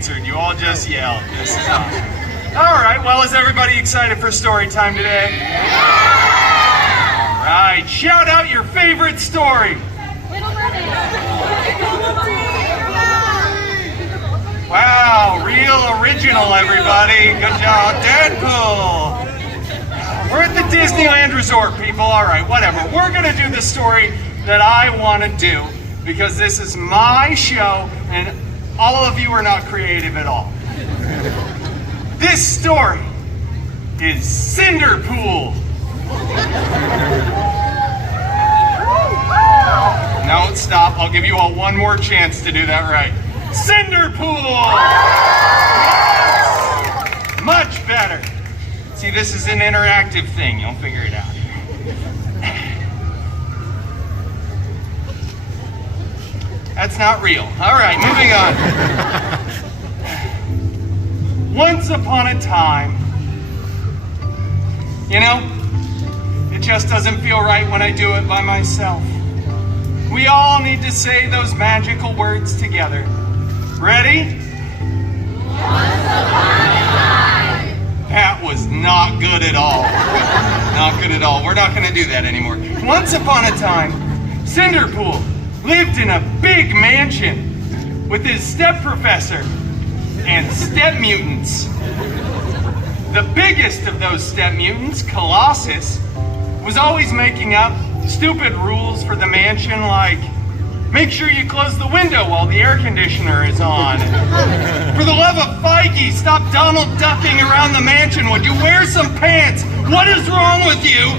answered. You all just yelled. This is awesome. All right, well, is everybody excited for story time today? All right, shout out your favorite story. Wow, real original, everybody. Good job. Deadpool. We're at the Disneyland Resort, people. All right, whatever. We're going to do the story that I want to do because this is my show and all of you are not creative at all. This story is CinderPOOL. No, stop. I'll give you all one more chance to do that right. CinderPOOL! Yes! Much better. See, this is an interactive thing. You'll figure it out. That's not real. All right, moving on. Once upon a time, you know, it just doesn't feel right when I do it by myself. We all need to say those magical words together. Ready? Once upon a time. That was not good at all. Not good at all. We're not going to do that anymore. Once upon a time, CinderPOOL lived in a big mansion with his step professor and step mutants. The biggest of those step mutants, Colossus, was always making up stupid rules for the mansion, like make sure you close the window while the air conditioner is on. For the love of Feige, stop Donald ducking around the mansion. Would you wear some pants? What is wrong with you?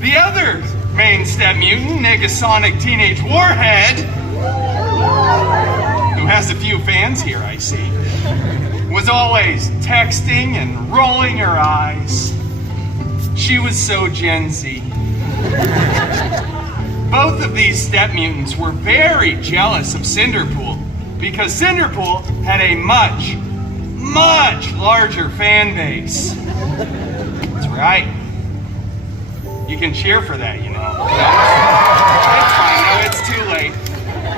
The other main step mutant, Negasonic Teenage Warhead, who has a few fans here, I see, was always texting and rolling her eyes. She was so Gen Z. Both of these step mutants were very jealous of CinderPOOL because CinderPOOL had a much, much larger fan base. That's right. You can cheer for that, you know. It's fine, no, it's too late.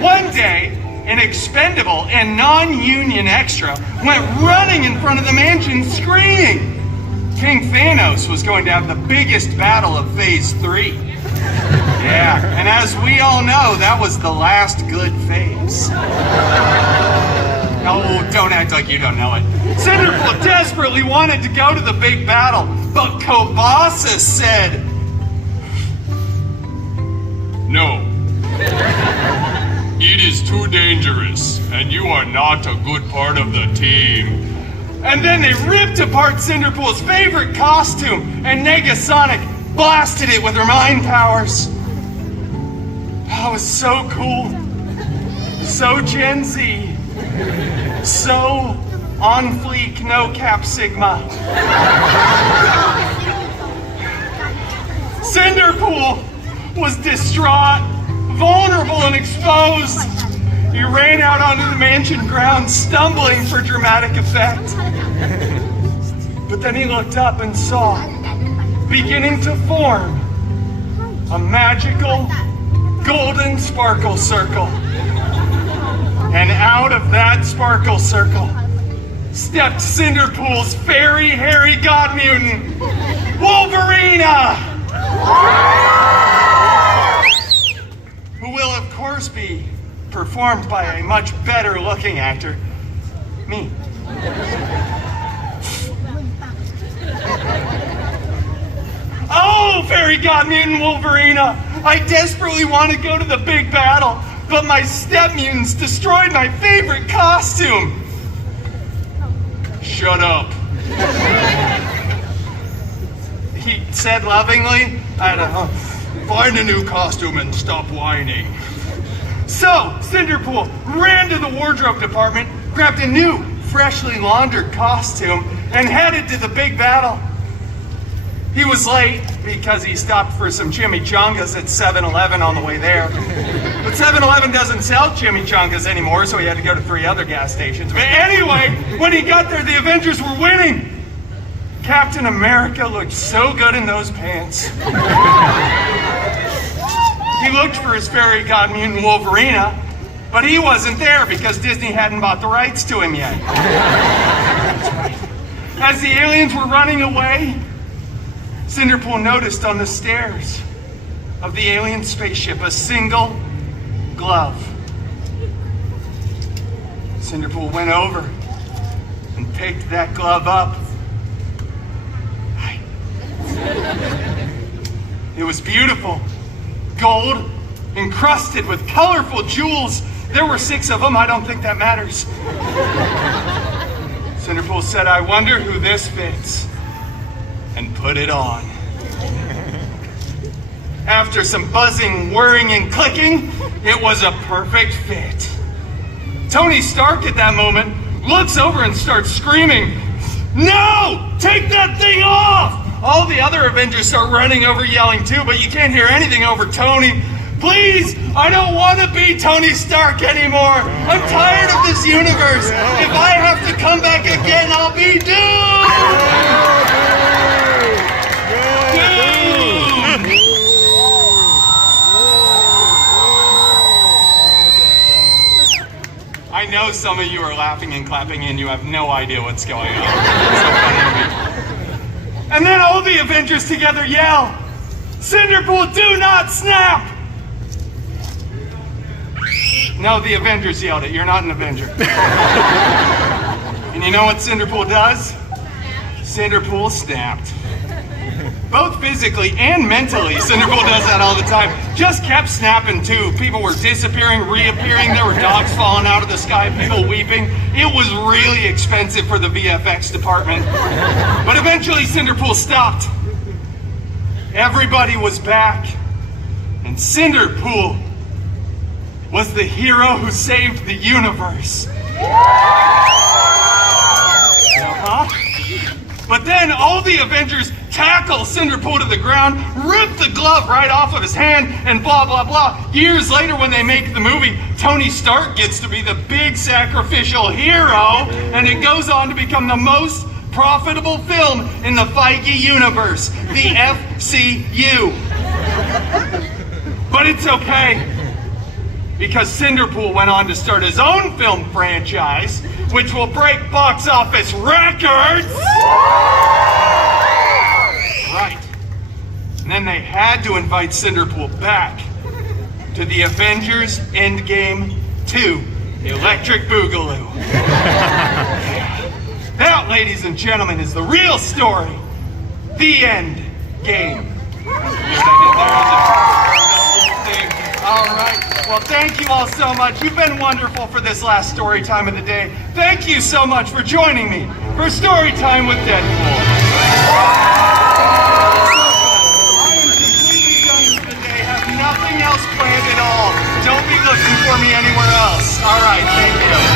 One day, an expendable and non-union extra went running in front of the mansion screaming. King Thanos was going to have the biggest battle of Phase 3. Yeah, and as we all know, that was the last good phase. Oh, don't act like you don't know it. CinderPOOL desperately wanted to go to the big battle, but Colossus said, "No. It is too dangerous, and you are not a good part of the team." And then they ripped apart CinderPOOL's favorite costume, and Negasonic blasted it with her mind powers. That was so cool. So Gen Z. So on fleek, no cap sigma. CinderPOOL was distraught, vulnerable, and exposed. He ran out onto the mansion grounds, stumbling for dramatic effect. But then he looked up and saw, beginning to form, a magical golden sparkle circle. And out of that sparkle circle stepped CinderPOOL's fairy hairy god mutant, Wolverine! Who will, of course, be performed by a much better looking actor, me. Oh, fairy god mutant Wolverine! I desperately want to go to the big battle, but my step mutants destroyed my favorite costume. Shut up. He said lovingly. I don't know. Find a new costume and stop whining. So, CinderPOOL ran to the wardrobe department, grabbed a new, freshly laundered costume, and headed to the big battle. He was late because he stopped for some chimichangas at 7-Eleven on the way there. But 7-Eleven doesn't sell chimichangas anymore, so he had to go to 3 other gas stations. But anyway, when he got there, the Avengers were winning. Captain America looked so good in those pants. He looked for his fairy god mutant Wolverine, but he wasn't there because Disney hadn't bought the rights to him yet. As the aliens were running away, CinderPOOL noticed on the stairs of the alien spaceship a single glove. CinderPOOL went over and picked that glove up. It was beautiful, gold, encrusted with colorful jewels. There were 6 of them. I don't think that matters. CinderPOOL said, "I wonder who this fits," and put it on. After some buzzing, whirring, and clicking, it was a perfect fit. Tony Stark at that moment looks over and starts screaming, "No! Take that thing off!" All the other Avengers start running over yelling too, but you can't hear anything over Tony. "Please, I don't want to be Tony Stark anymore. I'm tired of this universe. If I have to come back again, I'll be doomed." I know some of you are laughing and clapping and you have no idea what's going on. It's so funny to me. And then all the Avengers together yell, "CinderPOOL, do not snap!" No, the Avengers yelled it. You're not an Avenger. And you know what CinderPOOL does? CinderPOOL snapped. Both physically and mentally, CinderPOOL does that all the time. Just kept snapping too. People were disappearing, reappearing. There were dogs falling out of the sky, people weeping. It was really expensive for the VFX department. But eventually CinderPOOL stopped. Everybody was back. And CinderPOOL was the hero who saved the universe. Uh-huh. But then all the Avengers tackle CinderPOOL to the ground, rip the glove right off of his hand, and blah, blah, blah. Years later when they make the movie, Tony Stark gets to be the big sacrificial hero, and it goes on to become the most profitable film in the Feige universe, the FCU. But it's okay, because CinderPOOL went on to start his own film franchise, which will break box office records. Right. And then they had to invite CinderPOOL back to the Avengers Endgame 2, Electric Boogaloo. That, ladies and gentlemen, is the real story. The end game. All right. Well, thank you all so much. You've been wonderful for this last story time of the day. Thank you so much for joining me for Story Time with Deadpool. I am completely done for the day. Have nothing else planned at all. Don't be looking for me anywhere else. All right. Thank you.